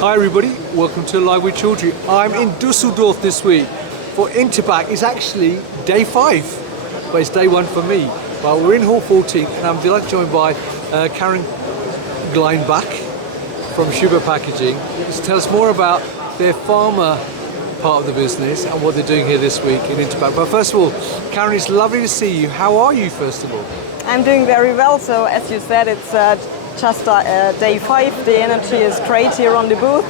Hi everybody, welcome to Live with Children. I'm in Dusseldorf this week for Interpack. It's actually day 5, but it's day 1 for me. But we're in Hall 14 and I'm delighted to joined by Karin Kleinbach from 𝐒𝐜𝐴 Packaging to tell us more about their pharma part of the business and what they're doing here this week in Interpack. But first of all, Karin, it's lovely to see you. How are you first of all? I'm doing very well. So as you said, it's just day 5. The energy is great here on the booth,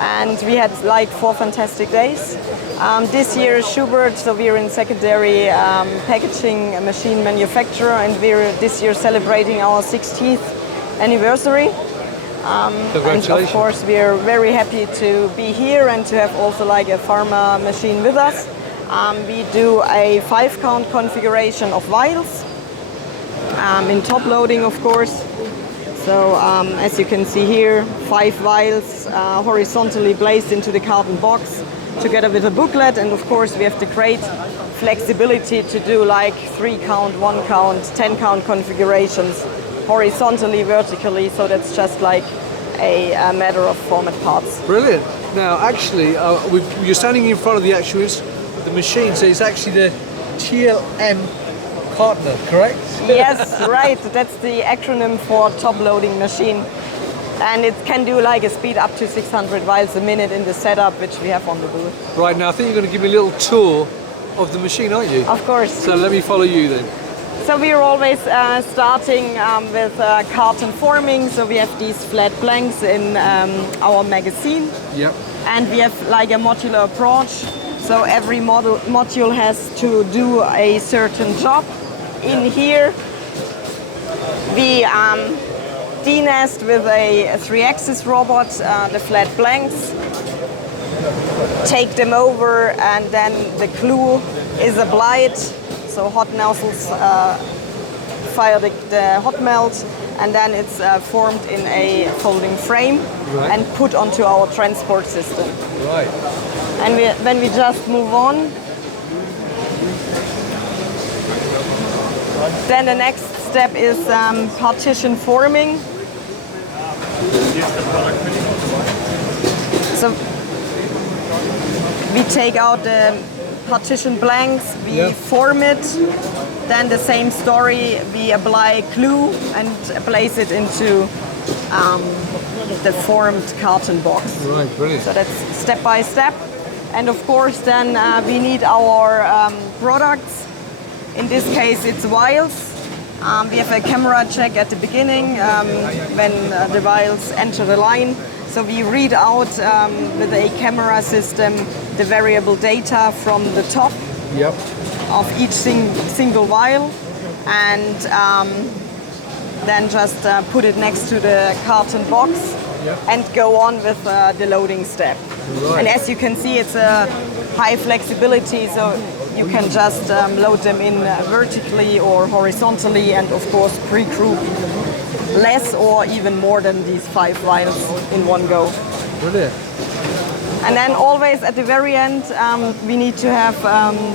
and we had like 4 fantastic days. This year 𝐒𝐜𝐴, so we're in secondary packaging machine manufacturer, and we're this year celebrating our 60th anniversary. Congratulations. And of course we're very happy to be here and to have also like a pharma machine with us. We do a 5-count configuration of vials in top loading, of course. So as you can see here, 5 vials horizontally placed into the carton box together with a booklet, and of course we have the great flexibility to do like 3-count, 1-count, 10-count configurations horizontally, vertically, so that's just like a matter of format parts. Brilliant. Now actually, you're standing in front of the machine, so it's actually the TLM Cartoner, correct? Yes, right. That's the acronym for top loading machine. And it can do like a speed up to 600 vials a minute in the setup which we have on the booth. Right, now I think you're going to give me a little tour of the machine, aren't you? Of course. So let me follow you then. So we're always starting with carton forming. So we have these flat blanks in our magazine. Yep. And we have like a modular approach. So every module has to do a certain job. In here, we denest with a 3-axis robot the flat blanks, take them over, and then the glue is applied. So hot nozzles fire the hot melt, and then it's formed in a folding frame and put onto our transport system. Right. And when we just move on, then the next step is partition forming. So we take out the partition blanks, we form it, then the same story, we apply glue and place it into the formed carton box. Right, brilliant. So that's step by step. And of course then we need our products. In this case it's vials. We have a camera check at the beginning when the vials enter the line. So we read out with a camera system the variable data from the top of each single vial, and then just put it next to the carton box and go on with the loading step. Right. And as you can see, it's a high flexibility, so you can just load them in vertically or horizontally, and of course pre-group less or even more than these 5 vials in one go. Brilliant. And then always at the very end we need to have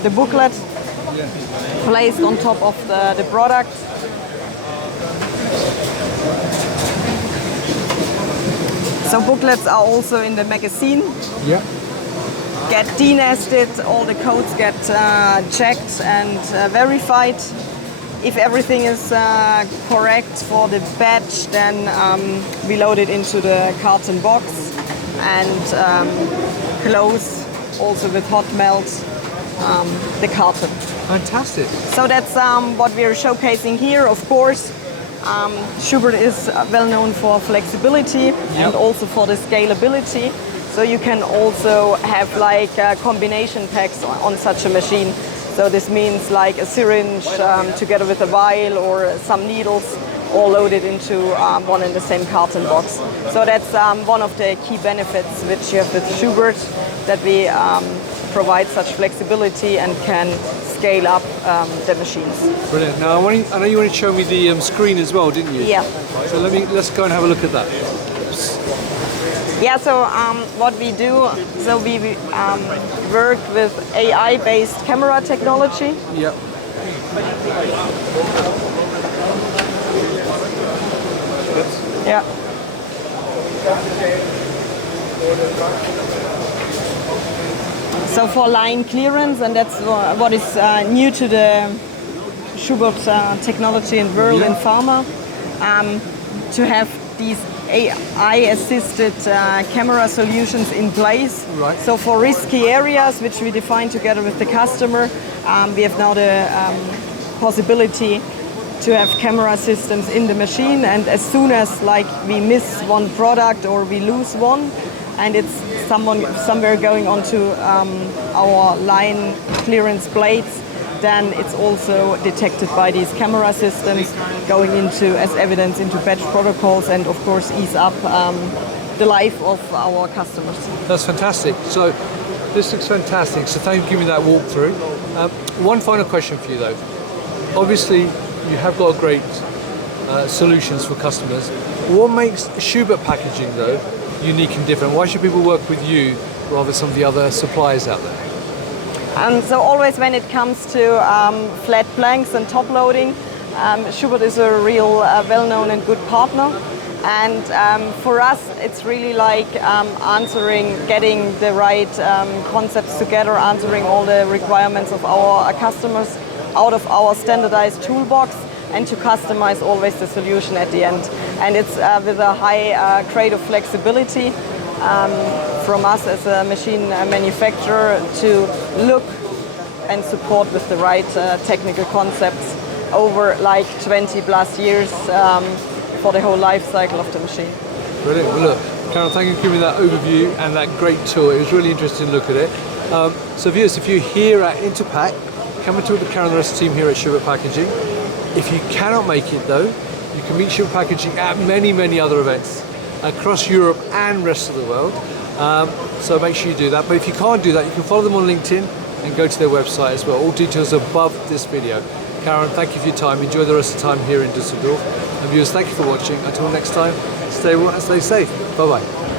the booklet placed on top of the product. So booklets are also in the magazine. Get denested, all the codes get checked and verified. If everything is correct for the batch, then we load it into the carton box and close also with hot melt the carton. Fantastic. So that's what we're showcasing here. Of course, 𝐒𝐜𝐴 is well known for flexibility and also for the scalability. So you can also have like combination packs on such a machine. So this means like a syringe together with a vial or some needles all loaded into one and the same carton box. So that's one of the key benefits which you have with 𝐒𝐜𝐴, that we provide such flexibility and can scale up the machines. Brilliant. Now I know you wanted to show me the screen as well, didn't you? Yeah. So let's go and have a look at that. Yeah, so what we do, so we work with AI-based camera technology. Yep. Yeah. So for line clearance, and that's what is new to the 𝐒𝐜𝐡𝐮 technology and world in pharma, to have these AI-assisted camera solutions in place. Right. So for risky areas, which we define together with the customer, we have now the possibility to have camera systems in the machine, and as soon as like we miss one product or we lose one, and it's somewhere going onto our line clearance plates, then it's also detected by these camera systems, going into, as evidence, into batch protocols, and of course ease up the life of our customers. That's fantastic. So this looks fantastic. So thank you for giving me that walkthrough. One final question for you though. Obviously you have got great solutions for customers. What makes 𝐒𝐜𝐴𝐻 packaging though unique and different? Why should people work with you rather than some of the other suppliers out there? So always when it comes to flat blanks and top loading, 𝐒𝐜𝐴𝐻 is a real well-known and good partner. And for us, it's really like getting the right concepts together, answering all the requirements of our customers out of our standardized toolbox, and to customize always the solution at the end. And it's with a high grade of flexibility from us as a machine manufacturer to look and support with the right technical concepts over like 20 plus years for the whole life cycle of the machine. Brilliant. Well, look, Karin, thank you for giving me that overview and that great tour. It was really interesting to look at it. So viewers, if you're here at Interpack, come and talk to Karin and the rest of the team here at 𝐒𝐜𝐴𝐻 Packaging. If you cannot make it though, you can meet 𝐒𝐜𝐴𝐻 Packaging at many other events across Europe and rest of the world. So make sure you do that. But if you can't do that, you can follow them on LinkedIn and go to their website as well. All details above this video. Karin, thank you for your time. Enjoy the rest of the time here in Düsseldorf. And viewers, thank you for watching. Until next time, stay well and stay safe. Bye-bye.